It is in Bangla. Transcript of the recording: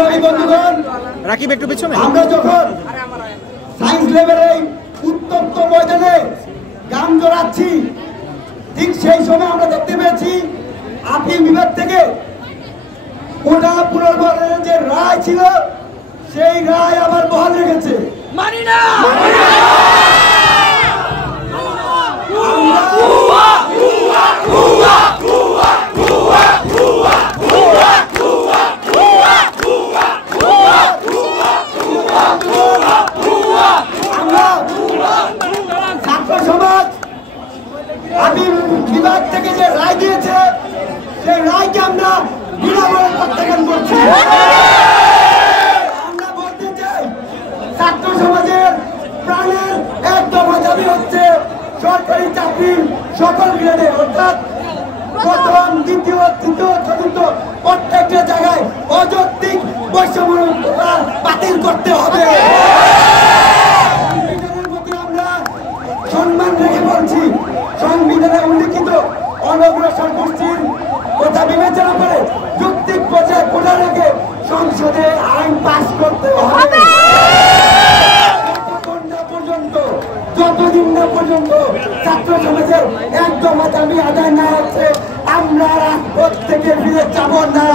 সংগ্রামী বন্ধুগণ, রাকিব একটু পিছনে। আমরা যখন সায়েন্স লেভেলে উত্তপ্ত ময়দানে গান জড়াচ্ছি, ঠিক সেই সময় আমরা দেখতে পেয়েছি আপিল বিভাগ থেকে কোটা পুনর্গঠনের যে রায় ছিল সেই রায় আবার বহাল রেখেছে। মানি না। ছাত্র সমাজ আপিল বিভাগ থেকে যে রায় দিয়েছে সেই রায়কে আমরা বিনামূল্যে প্রত্যাখ্যান করছি। আমরা বলতে চাই ছাত্র সমাজের প্রাণের একদম দাবি হচ্ছে সরকারি চাকরি সকল গ্রেডে, অর্থাৎ প্রথম, দ্বিতীয়, তৃতীয়, চতুর্থ প্রত্যেকটা জায়গায় অযৌক্তিক বৈষম্য বাতিল করতে হবে। সংবিধানের প্রতি আমরা সম্মান রেখে বলছি, সংবিধানে উল্লিখিত অনগ্রসর গোষ্ঠীর কথা বিবেচনা করে যৌক্তিক পর্যায়ে কোটা রেখে সংসদে আইন পাস করতে হবে। যতদিন না পর্যন্ত ছাত্র সমাজের একদম দাবি আদায় না হচ্ছে আমরা রাজপথ থেকে ফিরে যাব না।